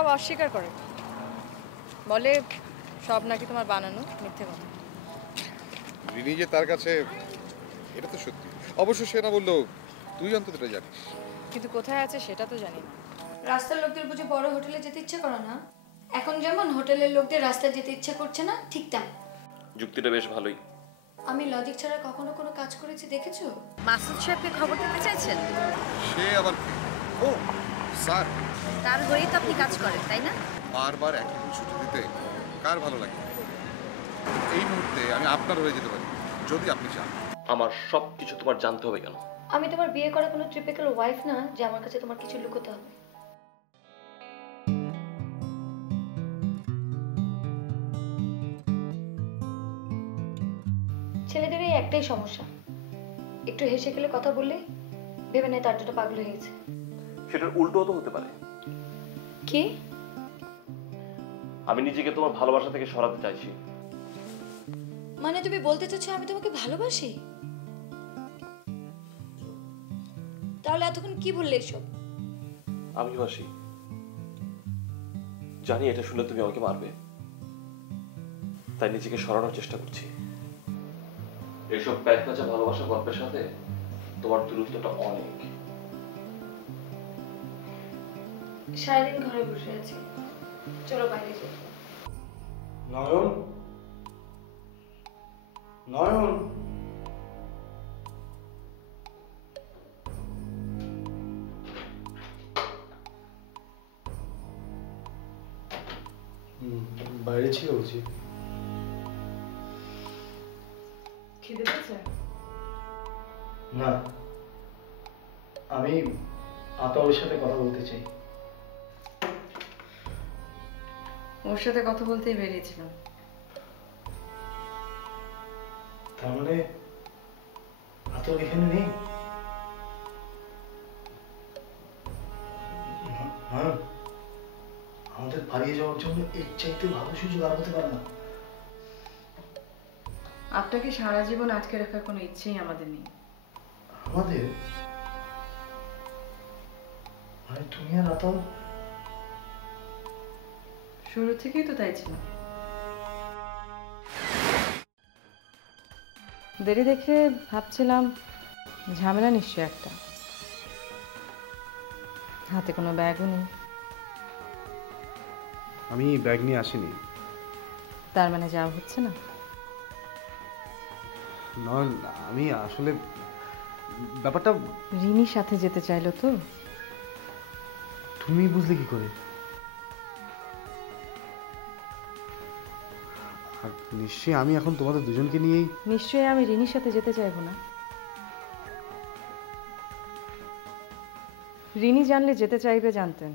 সব অস্বীকার করে, বলে সব নাকি তোমার বানানো মিথ্যে কথা। রিনি যে তার কাছে, এটা তো সত্যি। অবশ্য সে না বললেও তুই অন্তত এটা জানিস। কিন্তু কোথায় আছে সেটা তো জানি না। রাস্তার লোকদের বুঝি বড় হোটেলে যেতে ইচ্ছে করে না? এখন যেমন হোটেলের লোকদের রাস্তায় যেতে ইচ্ছে করছে না, ঠিক তেমন। যুক্তিটা বেশ ভালোই। আমি লজিক ছাড়া কখনো কোনো কাজ করেছি দেখেছো? মাসুদ সাহেবকে খবর দিতে চাইছেন? সে আবার কি? ও স্যার, তার হয়েই তো আপনি কাজ করেন, তাই না? বারবার একই ভুল ছুটি দিতে কার ভালো লাগে? এই মুহূর্তে আমি আপনার হয়ে যেতে পারি যদি আপনি চান। আমার সব কিছু তোমার জানতে হবে কেন? আমি তোমার বিয়ে করা কোনো ট্রিপিক্যাল ওয়াইফ না যে আমার কাছে তোমার কিছু লুকোতে হবে। ছেলেদের এই একটাই সমস্যা, একটু হেসে খেলে কথা বললে ভেবে নেয় তার জন্য পাগল হয়ে গেছে। সেটার উল্টো তো হতে পারে। কি? আমি নিজেকে তোমার ভালোবাসা থেকে সরাতে চাইছি। মানে তুমি বলতে চাচ্ছ আমি তোমাকে ভালোবাসি? তাহলে এতক্ষণ কি বললে এসব? আমি বাসি, জানি এটা শুনলে তুমি আমাকে মারবে, তাই নিজেকে সরানোর চেষ্টা করছি। এইসব প্যাক কাঁচা ভালোবাসা গল্পের সাথে তোমার দূরত্বটা অনেক। সারাদিন ঘরে বসে আছি, চলো বাইরে যাই। নয়ন, নয়ন, বাইরে ছিল বুঝি? খিদে পেয়েছে? না, আমি আতাউরের সাথে কথা বলতে চাই। ওর সাথে কথা বলতেই বেরিয়েছিলাম। তার মানে আতাউর এখানে নেই? হ্যাঁ, আমাদের পালিয়ে যাওয়ার জন্য এর চাইতে ভালো সুযোগ আর হতে পারে না। আপনাকে সারা জীবন আটকে রাখার কোনো ইচ্ছেই আমাদের নেই। আমাদের? মানে তুমি আর আতাউর? শুরু থেকেই তো তাই ছিল। দেরি দেখে ভাবছিলাম ঝামেলা নিশ্চয় একটা। হাতে কোনো ব্যাগও নেই। আমি ব্যাগ নিয়ে আসিনি। তার মানে যাওয়া হচ্ছে না? নয়, আমি আসলে ব্যাপারটা। রিনির সাথে যেতে চাইলো তো। তুমি বুঝলে কি করে? আর নিশ্চয়ই আমি এখন তোমাদের দুজনকে নিয়েই। নিশ্চয়ই আমি রিনির সাথে যেতে চাইবো না। রিনি জানলে যেতে চাইবে জানতেন,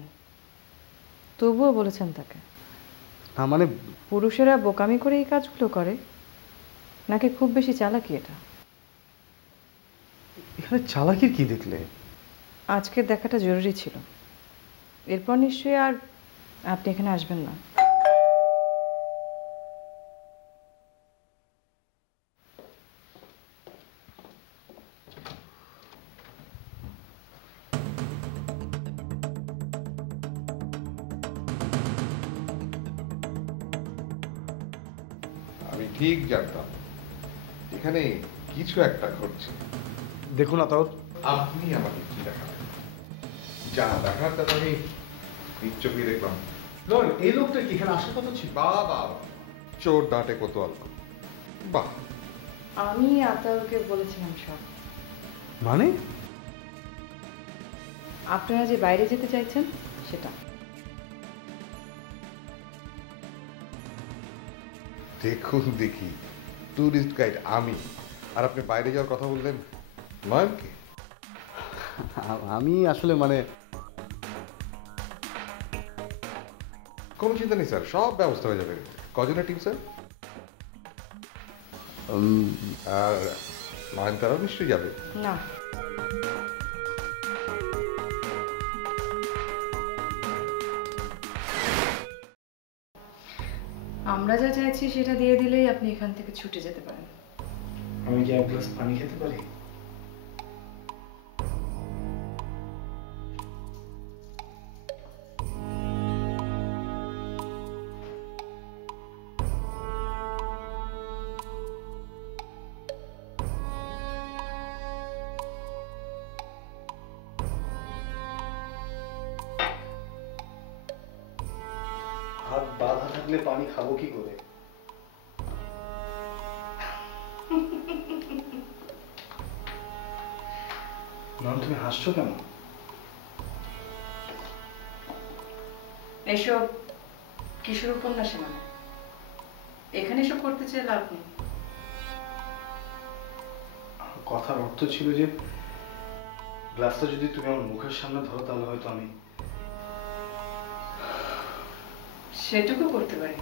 তবুও বলেছেন তাকে। না মানে পুরুষেরা বোকামি করে এই কাজগুলো করে নাকি খুব বেশি চালাকি এটা? এখানে চালাকির কি দেখলে? আজকের দেখাটা জরুরি ছিল, এরপর নিশ্চয়ই আর আপনি এখানে আসবেন না। আমি ঠিক জানতাম এখানে কিছু একটা ঘটছে। দেখুন আতাউর, আপনি আমাকে কি দেখাবেন? যা দেখার তা আমি নিজ চোখে দেখলাম। নয়, এই লোকটা কি এখানে আসার কথা ছিল? বাবা, চোর ডাঁটে কোতোয়াল। বাহ, আমি আতাউরকে বলেছিলাম সব। মানে আপনারা যে বাইরে যেতে চাইছেন সেটা। দেখুন দেখি, ট্যুরিস্ট গাইড আমি, আর আপনি বাইরে যাওয়ার কথা বললেন নয়নকে? আমি আসলে মানে কোনো চিন্তা নেই স্যার, সব ব্যবস্থা হয়ে যাবে। কজনের টিম স্যার? আর নয়নতারাও নিশ্চয়ই যাবে? না, আমরা যা চাইছি সেটা দিয়ে দিলেই আপনি এখান থেকে ছুটে যেতে পারেন। আমি কি এক গ্লাস পানি খেতে পারি? থাকলে পানি খাবো কি করে? নাম তুমি হাসছো কেন? এইসব কিশোর উপন্যাসে মানে এখানে এসব করতে চেয়ে লাভ নেই। কথার অর্থ ছিল যে গ্লাসটা যদি তুমি আমার মুখের সামনে ধরো তাহলে হয়তো আমি সেটুকু করতে পারি।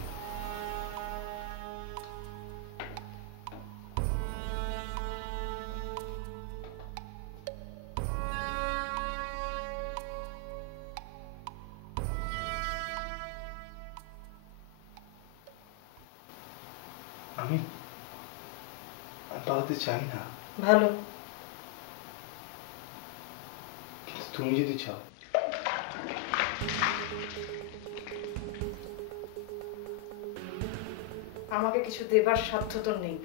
আমি পালাতে চাই না, ভালো, কিন্তু তুমি যদি চাও। আমাকে কিছু দেবার সাধ্য তো নেই।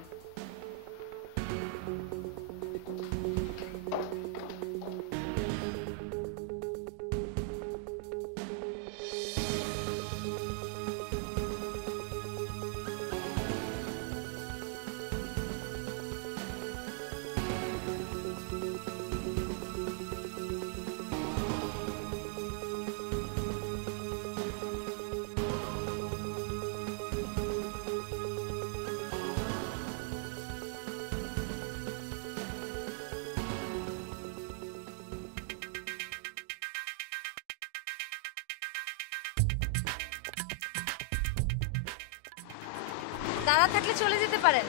তারা থাকলে চলে যেতে পারেন।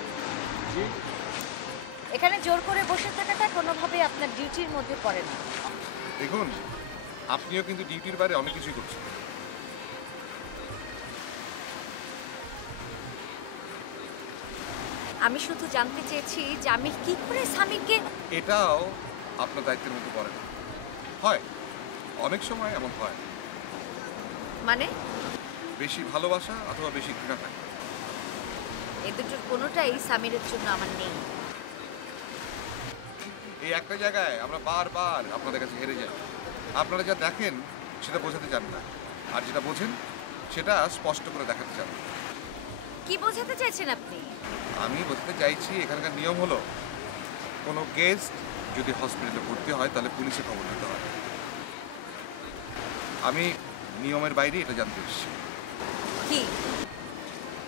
এখানে জোর করে বসে থাকাটা কোনোভাবেই আপনার ডিউটির মধ্যে পড়ে না। দেখুন, আপনিও কিন্তু ডিউটির বাইরে অনেক কিছুই করছেন। আমি শুধু জানতে চেয়েছি যে আমি কি করে স্বামীকে। এটাও আপনার দায়িত্বের মধ্যে পড়ে না। হয়, অনেক সময় এমন হয়। মানে বেশি ভালোবাসা অথবা বেশি ঘৃণা থাকে। এই দুটোর কোনোটাই স্বামীর জন্য আমার নেই। এই একটা জায়গায় আমরা বারবার আপনাদের কাছে হেরে যাই। আপনারা যা দেখেন সেটা বোঝাতে চান না, আর যেটা বোঝেন সেটা স্পষ্ট করে দেখাতে চান। কি বোঝাতে চাইছেন আপনি? আমি বোঝাতে চাইছি, এখানকার নিয়ম হলো কোনো গেস্ট যদি হসপিটালে ভর্তি হয় তাহলে পুলিশে খবর দিতে হয়। আমি নিয়মের বাইরে এটা জানতে এসেছি। কি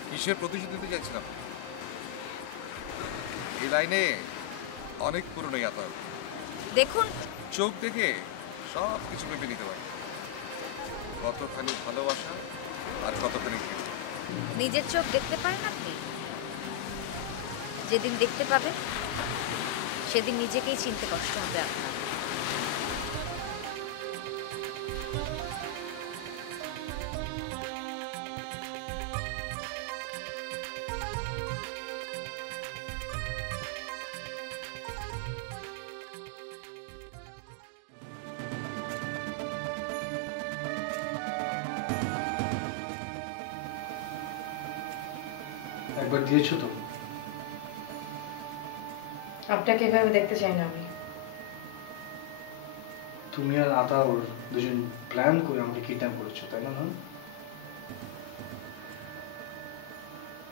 কিসের প্রতিশোধ দিতে চাইছিলাম? এই লাইনে অনেক পুরনো যাতায়াত। দেখুন, চোখ দেখে সব কিছু ভেবে নিতে পারি, কতখানি ভালোবাসা আর কতখানি ঘৃণা। নিজের চোখ দেখতে পারেন আপনি? যেদিন দেখতে পাবেন সেদিন নিজেকেই চিনতে কষ্ট হবে আপনার। একবার দিয়েছো তো? আপনাকে এভাবে দেখতে চাই না আমি। তুমি আর আতাউর দুজন প্ল্যান করে আমাকে কিডন্যাপ করেছো, তাই না?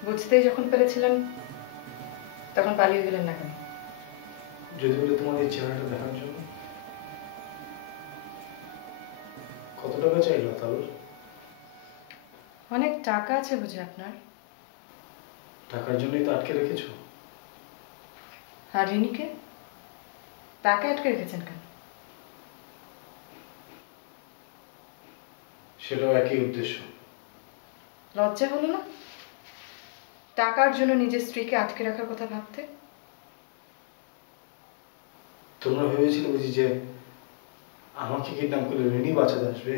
বুঝতেই যখন পেরেছিলেন তখন পালিয়ে গেলেন না কেন? যদি বলে তোমার এই চেহারাটা দেখার জন্য। কত টাকা চাইলো আতাউর? অনেক টাকা আছে বুঝি আপনার? টাকার জন্যই তো আটকে রেখেছো। আর রিনিকে তাকে আটকে রেখেছেন কেন? সেটাও একই উদ্দেশ্য। লজ্জা হলো না টাকার জন্য নিজের স্ত্রীকে আটকে রাখার কথা ভাবতে? তোমরা ভেবেছিলে বুঝি যে আমাকে কিডন্যাপ করলে রিনি বাঁচাতে আসবে?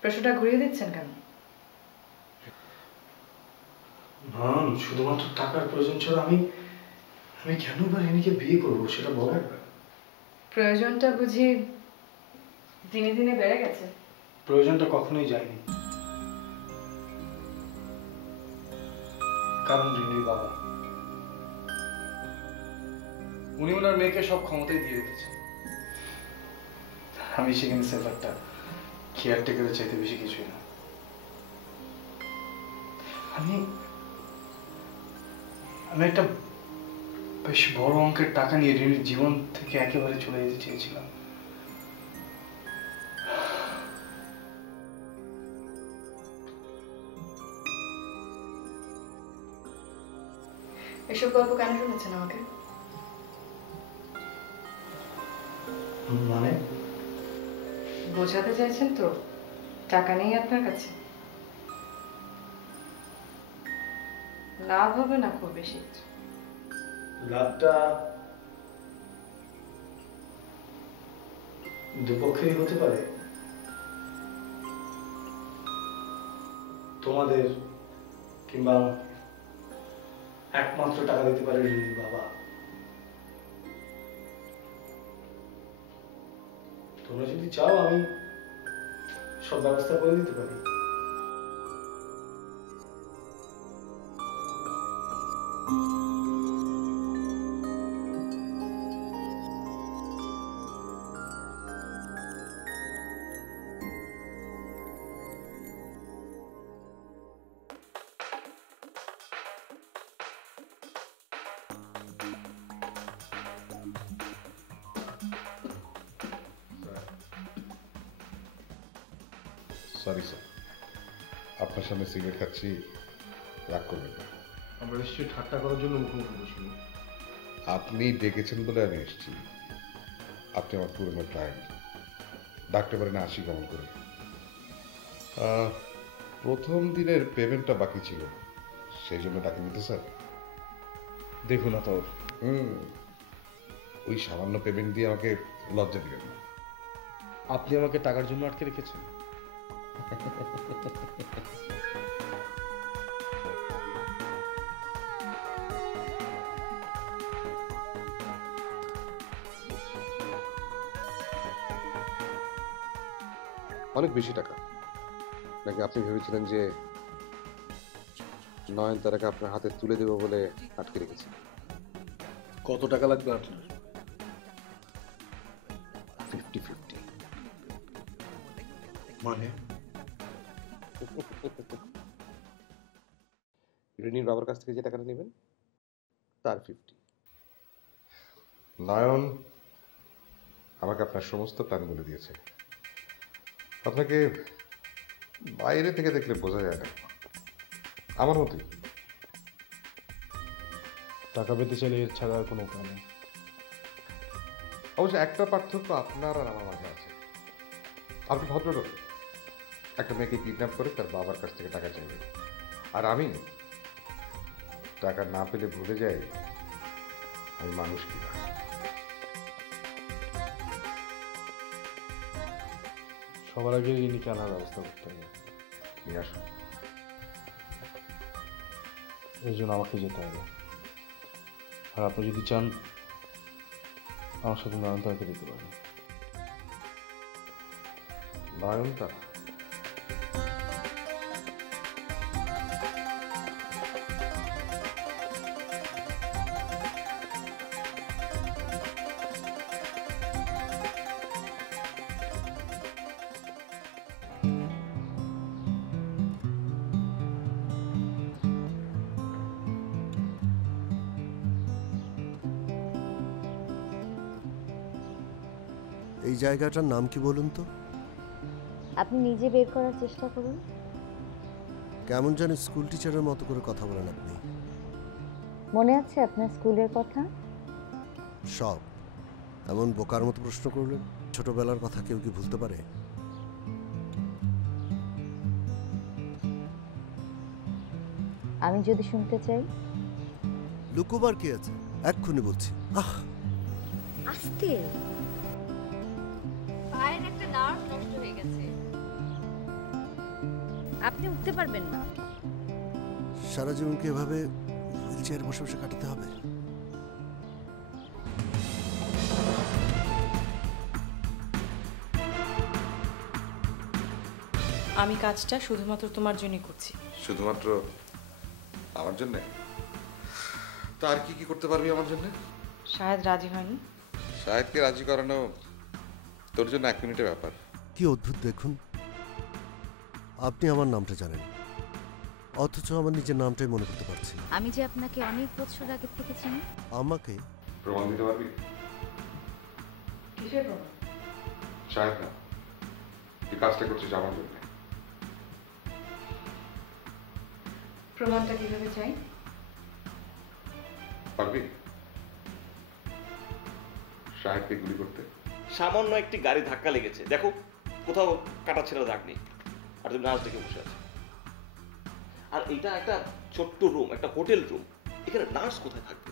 প্রশ্নটা ঘুরিয়ে দিচ্ছেন কেন? ম্যাম, শুধুমাত্র টাকার প্রয়োজন ছাড়া আমি কেন বা রিনিকে বিয়ে করবো সেটা বলো একবার। প্রয়োজনটা বুঝি দিনে দিনে বেড়ে গেছে? প্রয়োজনটা কখনোই যায়নি, কারণ রিনির বাবা, উনি ওনার মেয়েকে সব ক্ষমতাই দিয়ে রেখেছেন। আমি সেখানে সেফারটা কেয়ারটেকারের চাইতে বেশি কিছুই না। আমি আমি একটা বেশ বড় অঙ্কের টাকা নিয়ে রিনির জীবন থেকে একেবারে চলে যেতে চেয়েছিলাম। এসব গল্প কেন শুনেছেন আমাকে? মানে বোঝাতে চাইছেন তো টাকা নেই আপনার কাছে? লাভ হবে না খুব বেশি। লাভটা দুপক্ষেরই হতে পারে। তোমাদের কিংবা একমাত্র টাকা দিতে পারে রিনির বাবা। তোমরা যদি চাও আমি সব ব্যবস্থা করে দিতে পারি। সরি স্যার, আপনার সামনে সিগারেট খাচ্ছি, রাগ করবেন না। আমরা নিশ্চয়ই ঠাট্টা করার জন্য মুখোমুখি বসিনি। আপনি ডেকেছেন বলে আমি এসেছি। আপনি আমার পুরনো ক্লায়েন্ট, ডাকতে পারেন আসি কেমন করে। প্রথম দিনের পেমেন্টটা বাকি ছিল, সেই জন্য ডাকি নিতে স্যার। দেখুন না তোর ওই সামান্য পেমেন্ট দিয়ে আমাকে লজ্জা দিবেন না। আপনি আমাকে টাকার জন্য আটকে রেখেছেন। অনেক বেশি টাকা নাকি আপনি ভেবেছিলেন যে নয়নতারাকে আপনার হাতে তুলে দেবো বলে আটকে রেখেছি? কত টাকা লাগবে আপনার? 50-50। মানে রিনির বাবার কাছ থেকে যে টাকাটা নেবেন তার 50। নয়ন আমাকে আপনার সমস্ত প্ল্যান বলে দিয়েছে। আপনাকে বাইরে থেকে দেখলে বোঝা যায় না, আমার মতোই। টাকা পেতে চাইলে এর ছাড়া আর কোনো উপায় নেই। অবশ্য একটা পার্থক্য আপনার আর আমার মাঝে আছে। আপনি ভদ্রলোক, একটা মেয়েকে কিডন্যাপ করে তার বাবার কাছ থেকে টাকা চাইবেন, আর আমি টাকা না পেলে ভুলে যাই আমি মানুষ কিনা। সবার আগে রিনিকে আনার ব্যবস্থা করতে হবে। নিয়ে আসুন। এর জন্য আমাকে যেতে হবে। আর আপনি যদি চান আমার সাথে নয়নতারাকে দিতে পারেন। নয়নতারা? এই জায়গাটার নাম কি বলুন তো? আপনি নিজে বের করার চেষ্টা করুন। কেমন যেন স্কুল টিচারের মতো করে কথা বলেন আপনি। মনে আছে আপনার স্কুলের কথা? সব এমন বোকার মতো প্রশ্ন করলেন। ছোটবেলার কথা কেউ কি ভুলতে পারে? আমি যদি শুনতে চাই? লুকোবার কি আছে, এক্ষুনি বলছি। আস্তে। পায়ের একটা নার্ভ নষ্ট হয়ে গেছে, আপনি উঠতে পারবেন না। সারা জীবনকে এভাবে হুইল চেয়ারে বসে বসে কাটাতে হবে? আমি কাজটা শুধুমাত্র তোমার জন্যই করছি। শুধুমাত্র আমার জন্য? তা আর কি কি করতে পারবি আমার জন্য? শায়দ রাজি হয়নি। শায়দকে রাজি করানো তোর জন্য 1 মিনিটের ব্যাপার। কি অদ্ভুত দেখুন, আপনি আমার নামটা জানেন, অথচ আমার নিজের নামটাই মনে করতে পারছি না। আমি যে আপনাকে অনেক বছর আগে থেকে চিনি। আমাকে প্রমাণ দিতে পারবি? কিসের প্রমাণ? শাহেদ না, তুই কাজটা করছিস আমার জন্য। প্রমাণটা কিভাবে চাই? পারবি শাহেদকে গুলি করতে? সামান্য একটি গাড়ি ধাক্কা লেগেছে, দেখো কোথাও কাটা ছেঁড়া দাগ নেই, আর তুমি নাচ দেখে বসে আছো। আর এটা একটা ছোট্ট রুম, একটা হোটেল রুম, এখানে নার্স কোথায় থাকবে?